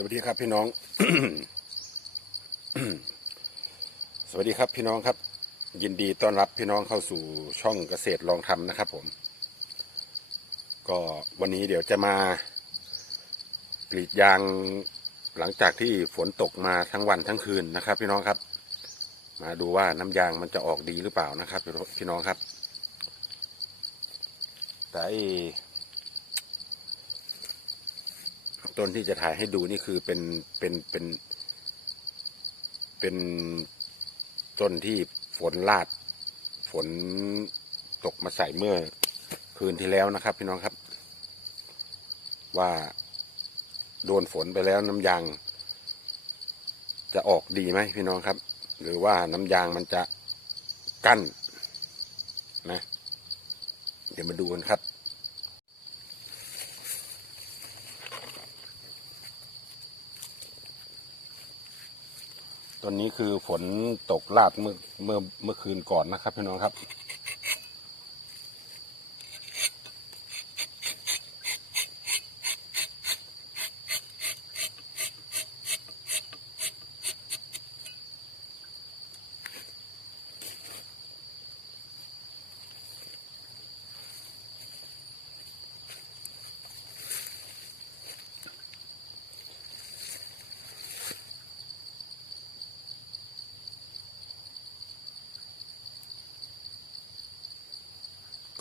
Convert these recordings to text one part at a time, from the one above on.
สวัสดีครับพี่น้อง สวัสดีครับพี่น้องครับ ยินดีต้อนรับพี่น้องเข้าสู่ช่องเกษตรลองทำนะครับผม ก็วันนี้เดี๋ยวจะมากรีดยางหลังจากที่ฝนตกมาทั้งวันทั้งคืนนะครับ พี่น้องครับ มาดูว่าน้ำยางมันจะออกดีหรือเปล่านะครับ พี่น้องครับ แต่ไอ้ ต้นที่จะถ่ายให้ดูนี่คือเป็นเป็นเป็น เป็นต้นที่ฝนลาด ฝนตกมาใส่เมื่อคืนที่แล้วนะครับ พี่น้องครับ ว่าโดนฝนไปแล้วน้ำยาง จะออกดีไหมพี่น้องครับ หรือว่าน้ำยางมันจะกั้นนะ เดี๋ยวมาดูกันครับ ตอนนี้คือฝนตกลาดเมื่อเมื่อเมื่อคืนก่อนนะครับพี่น้องครับ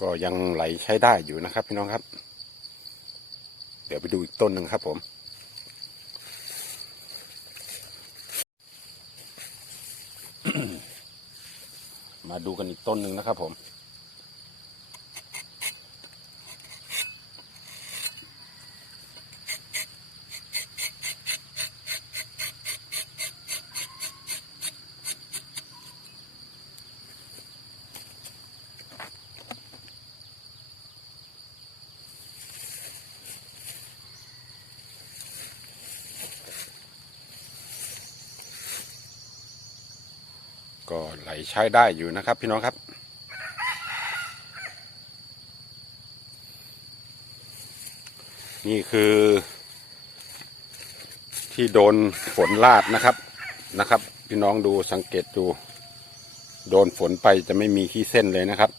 ก็ยังไหลใช้ได้อยู่นะครับ พี่น้องครับ เดี๋ยวไปดูอีกต้นหนึ่งครับ ผม มาดูกันอีกต้นหนึ่งนะครับผม ก็ไหลใช้ได้อยู่นะครับ พี่น้องครับ นี่คือ ที่โดนฝนลาดนะครับนะครับ พี่น้องดูสังเกตดู โดนฝนไปจะไม่มีขี้เส้นเลยนะครับ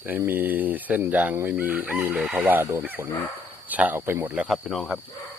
จะไม่มีเส้นยางไม่มีอันนี้เลยเพราะว่าโดนฝนชาออกไปหมดแล้วครับ พี่น้องครับนะครับ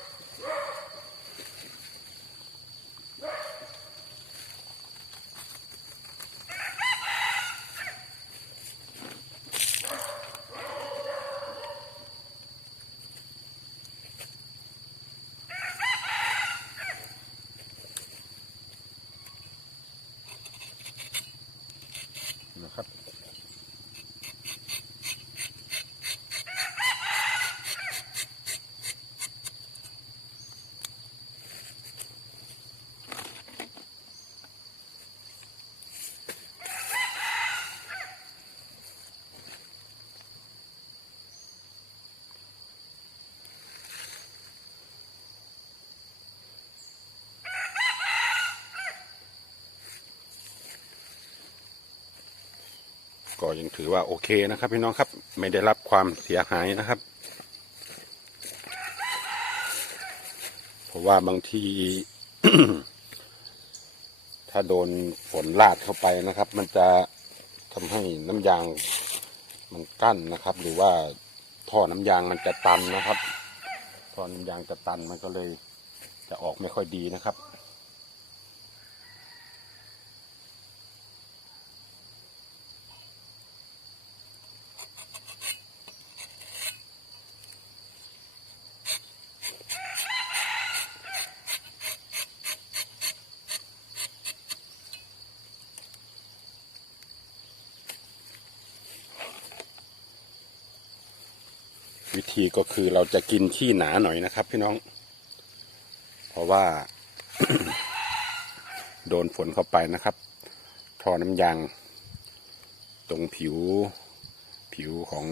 ก็ยังถือว่าโอเคนะครับพี่น้องครับไม่ได้รับความเสียหายนะครับ เพราะว่าบางที ถ้าโดนฝนลาดเข้าไปนะครับ มันจะทำให้น้ำยางมันกั้นนะครับ หรือว่าท่อน้ำยางมันจะตันนะครับท่อน้ำยางจะตันมันก็เลยจะออกไม่ค่อยดีนะครับ วิธีก็คือเราจะกินที่หนาหน่อยนะครับ พี่น้อง เพราะว่า โดนฝนเข้าไปนะครับท่อน้ำยาง ตรงผิว ผิวของ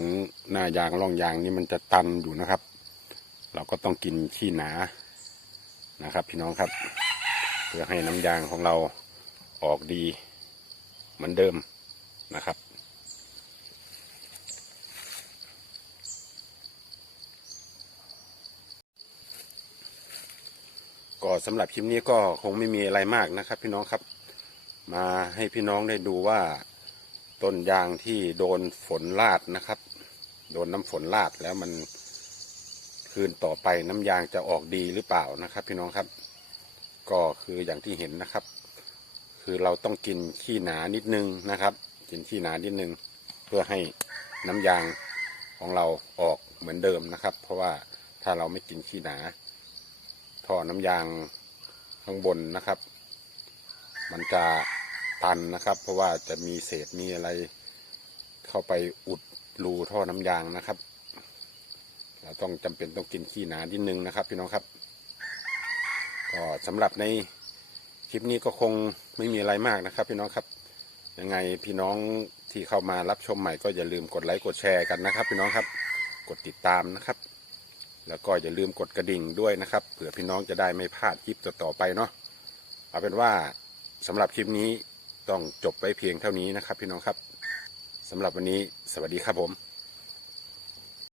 หน้ายางร่องยางนี่มันจะตันอยู่นะครับ เราก็ต้องกินที่หนานะครับ พี่น้องครับ เพื่อให้น้ำยางของเราออกดีเหมือนเดิมนะครับ ก็สำหรับคลิปนี้ก็คงไม่มีอะไรมากนะครับ พี่น้องครับ มาให้พี่น้องได้ดูว่าต้นยางที่โดนฝนลาดนะครับ โดนน้ำฝนลาดแล้วมันคืนต่อไปน้ำยางจะออกดีหรือเปล่านะครับ พี่น้องครับ ก็คืออย่างที่เห็นนะครับ คือเราต้องกินขี้หนานิดนึงนะครับ กินขี้หนานิดนึง เพื่อให้น้ำยางของเราออกเหมือนเดิมนะครับ เพราะว่าถ้าเราไม่กินขี้หนา ท่อน้ำยางข้างบนนะครับ มันจะตันนะครับ เพราะว่าจะมีเศษมีอะไร เข้าไปอุดรูท่อน้ำยางนะครับ เราต้องจำเป็นต้องกินขี้หนานิดนึงนะครับพี่น้องครับก็สำหรับในคลิปนี้ก็คงไม่มีอะไรมากนะครับ พี่น้องครับยังไงพี่น้องที่เข้ามารับชมใหม่ก็อย่าลืมกดไลค์กดแชร์กันนะครับ พี่น้องครับ กดติดตามนะครับ แล้วก็อย่าลืมกดกระดิ่งด้วยนะครับ เผื่อพี่น้องจะได้ไม่พลาดคลิปต่อๆไปเนาะเอาเป็นว่าสำหรับคลิปนี้ต้องจบไว้เพียงเท่านี้นะครับ พี่น้องครับสำหรับวันนี้สวัสดีครับผม